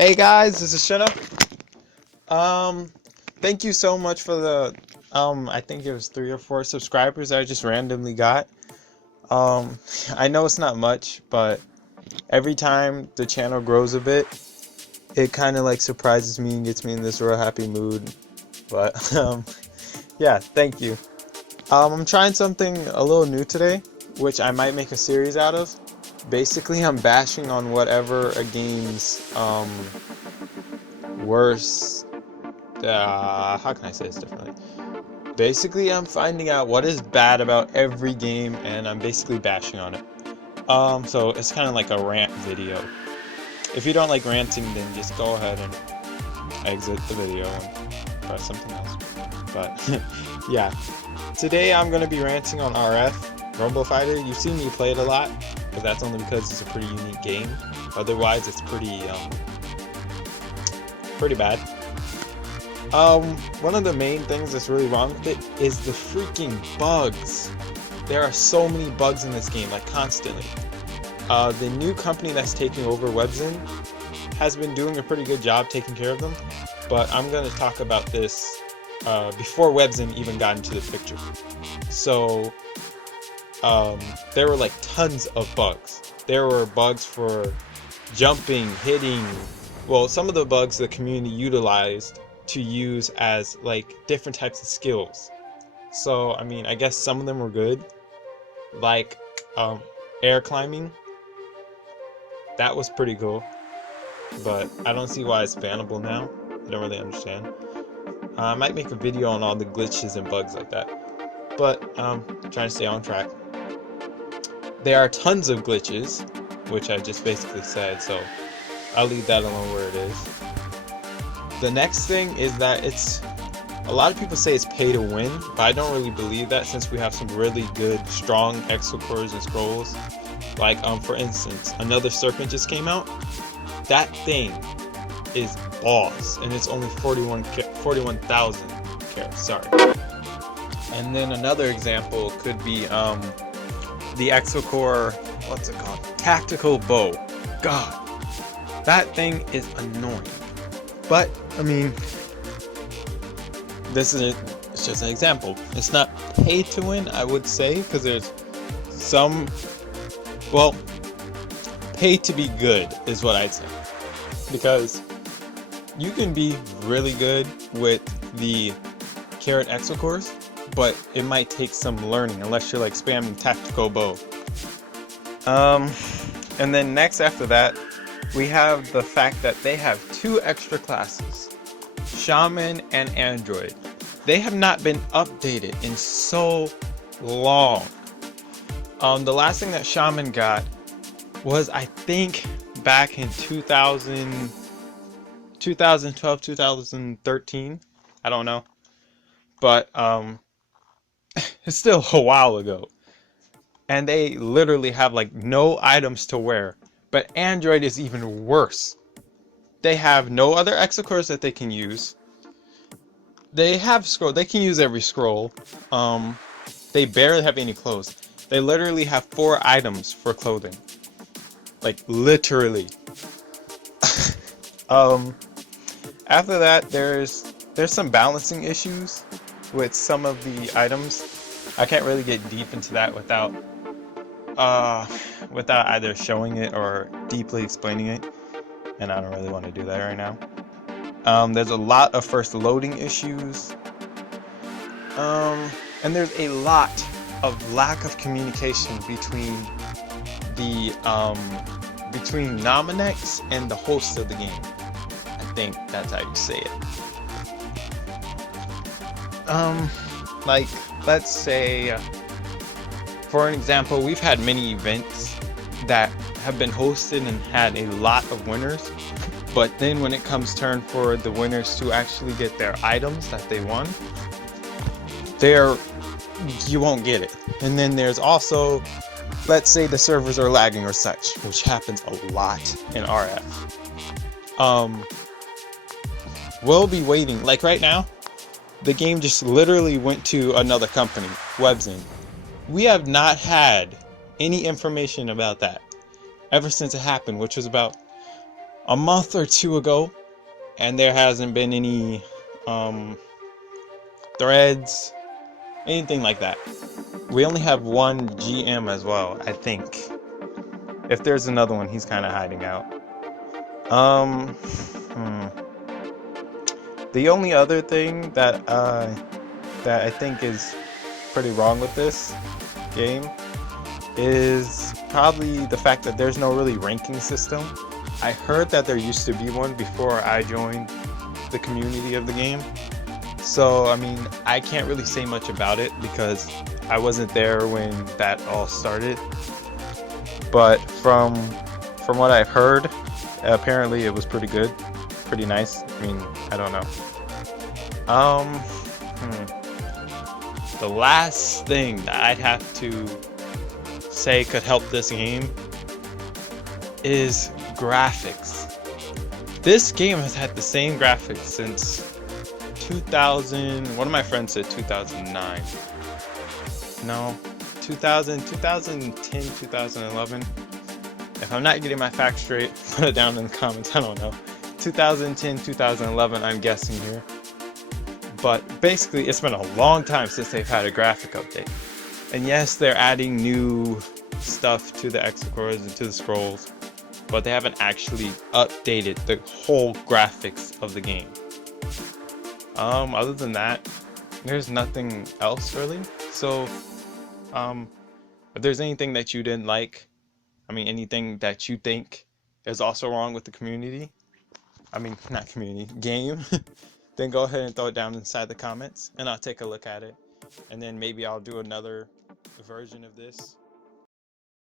Hey guys, this is Shinna. Thank you so much for the I think it was 3 or 4 subscribers I just randomly got. I know it's not much, but every time the channel grows a bit, it kind of like surprises me and gets me in this real happy mood. But yeah, thank you. I'm trying something a little new today, which I might make a series out of. Basically, I'm bashing on whatever a game's worst. How can I say this differently? Basically, I'm finding out what is bad about every game, and I'm basically bashing on it. So it's kind of like a rant video. If you don't like ranting, then just go ahead and exit the video and press something else. But yeah, today I'm gonna be ranting on RF, Rumble Fighter. You've seen me play it a lot, but that's only because it's a pretty unique game. Otherwise, it's pretty bad. One of the main things that's really wrong with it is the freaking bugs. There are so many bugs in this game, like constantly. The new company that's taking over WebZen has been doing a pretty good job taking care of them, but I'm going to talk about this before WebZen even got into the picture. So there were like tons of bugs. There were bugs for jumping, hitting. Well, some of the bugs the community utilized to use as like different types of skills. So I mean, I guess some of them were good, like air climbing. That was pretty cool, but I don't see why it's bannable now. I don't really understand. I might make a video on all the glitches and bugs like that, but trying to stay on track. There are tons of glitches, which I just basically said, so I'll leave that alone where it is. The next thing is that a lot of people say it's pay to win, but I don't really believe that, since we have some really good, strong exo cores and scrolls. Like, for instance, another serpent just came out. That thing is boss, and it's only 41,000 carats, sorry. And then another example could be the exo core, what's it called? Tactical bow. God, that thing is annoying. But I mean, it's just an example. It's not pay to win, I would say, because there's some, well, pay to be good is what I'd say, because you can be really good with the carat exo cores, but it might take some learning unless you're like spamming tactical bow. And then next after that, we have the fact that they have 2 extra classes, Shaman and Android. They have not been updated in so long. The last thing that Shaman got was, I think, back in 2012, 2013. I don't know. But it's still a while ago. And they literally have like no items to wear. But Android is even worse. They have no other exo cores that they can use. They have scroll. They can use every scroll. They barely have any clothes. They literally have 4 items for clothing. Like literally. After that, there's some balancing issues with some of the items. I can't really get deep into that without either showing it or deeply explaining it, and I don't really want to do that right now. There's a lot of first loading issues, and there's a lot of lack of communication between the between Nominex and the host of the game. I think that's how you say it. Like, let's say, for an example, we've had many events that have been hosted and had a lot of winners, but then when it comes turn for the winners to actually get their items that they won, you won't get it. And then there's also, let's say the servers are lagging or such, which happens a lot in RF. We'll be waiting, like right now, the game just literally went to another company, WebZen. We have not had any information about that ever since it happened, which was about a month or two ago, and there hasn't been any threads, anything like that. We only have one GM as well, I think. If there's another one, he's kind of hiding out. The only other thing that I think is pretty wrong with this game is probably the fact that there's no really ranking system. I heard that there used to be one before I joined the community of the game. So, I mean, I can't really say much about it because I wasn't there when that all started. But from what I've heard, apparently it was pretty good, pretty nice. I mean, I don't know. The last thing that I'd have to say could help this game is graphics. This game has had the same graphics since 2000. One of my friends said 2009. No, 2000, 2010, 2011. If I'm not getting my facts straight, put it down in the comments. I don't know. 2010, 2011, I'm guessing here. But basically, it's been a long time since they've had a graphic update. And yes, they're adding new stuff to the X-Cores and to the scrolls, but they haven't actually updated the whole graphics of the game. Other than that, there's nothing else really. So, if there's anything that you didn't like, I mean, anything that you think is also wrong with the community, I mean, not community, game, then go ahead and throw it down inside the comments, and I'll take a look at it. And then maybe I'll do another version of this